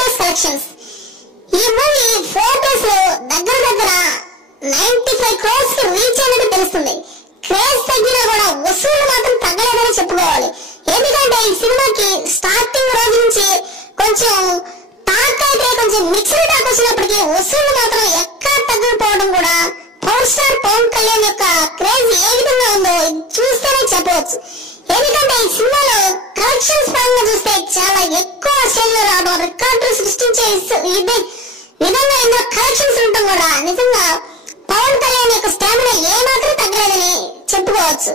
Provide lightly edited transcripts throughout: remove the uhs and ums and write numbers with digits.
Days collections. ఈ movie 4 days లో దగ్గర 95 crores కి రీచ్ అయినట్టు తెలుస్తుంది. క్రేజ్ తగ్గినా కూడా వసూళ్లు మాత్రం తగ్గలేదని చెప్పుకోవాలి. ఎందుకంటే ఈ సినిమాకి స్టార్టింగ్ రోజు నుంచి కొంచెం టాక్ అయితే కొంచెం మిక్స్డ్ టాక్ వచ్చినప్పటికీ వసూళ్లు మాత్రం ఎక్కడ తగ్గకపోవడం కూడా పవర్ స్టార్ పవన్ కళ్యాణ్ యొక్క క్రేజ్ ఏ విధంగా ఉందో చూస్తేనే చెప్పవచ్చు. ఎందుకంటే ఈ సినిమాలో కలెక్షన్స్ పరంగా చూస్తే చాలా ఎక్కువ స్టేజ్ లో రావడం, రికార్డులు సృష్టించే విధంగా ఇందులో కలెక్షన్స్ ఉండటం కూడా నిజంగా పవన్ కళ్యాణ్ యొక్క స్టామినా ఏ మాత్రం తగ్గలేదని చెప్పుకోవచ్చు.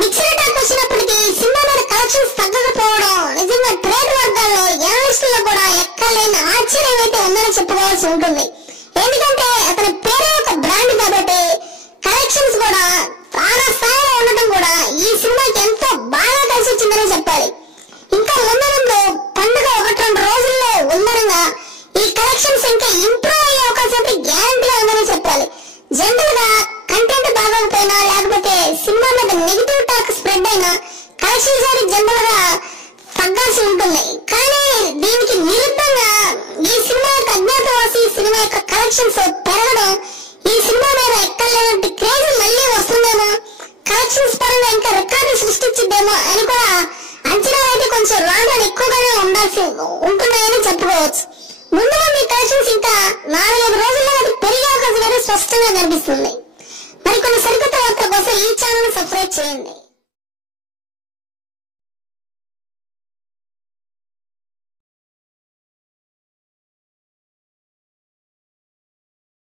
మిక్స్డ్ టాక్ వచ్చినప్పటికీ సినిమా మీద కలెక్షన్స్ తగ్గకపోవడం నిజంగా ట్రేడ్ వర్గాల్లో ఎనలిస్టుల్లో కూడా ఎక్కలేని ఆశ్చర్యం అయితే ఉందని చెప్పుకోవాల్సి ఉంటుంది. ఎందుకంటే అతని పేరే ఒక బ్రాండ్ కాబట్టి కలెక్షన్స్ కూడా చాలా స్థాయిలో ఉండటం కూడా ఈ సినిమాకి ఎంతో బాగా కలిసి వచ్చిందని చెప్పాలి. ఇంకా ముందు పండుగ 1-2 రోజుల్లో ఉందనగా ఈ కలెక్షన్స్ ఇంకా ఇంప్రూవ్ అయ్యే అవకాశం అయితే గ్యారంటీగా ఉందని చెప్పాలి. జనరల్ గా కంటెంట్ బాగోకపోయినా లేకపోతే సినిమా మీద నెగిటివ్ టాక్ స్ప్రెడ్ అయినా కలెక్షన్స్ అనేది జనరల్ గా తగ్గాల్సి ఉంటుంది. కానీ దీనికి విరుద్ధంగా ఈ సినిమా యొక్క అజ్ఞాతవాసి సినిమా యొక్క కలెక్షన్స్ పెరగడం ఈ సినిమా మీద ఎక్కలేనంటే క్రేజ్ మళ్ళీ వస్తుందేమో, కలెక్షన్స్ పరంగా ఇంకా రికార్డు సృష్టించిద్దేమో అని కూడా అంచనాలు అయితే కొంచెం రాగానే ఎక్కువగానే ఉంటున్నాయని చెప్పుకోవచ్చు. ముందు ఈ కలెక్షన్స్ ఇంకా 4-5 రోజుల్లో పెరిగే అవకాశం అయితే స్పష్టంగా కనిపిస్తుంది. మరికొన్ని సరికొత్త వార్తల కోసం ఈ ఛానల్ సబ్స్క్రైబ్ చేయండి.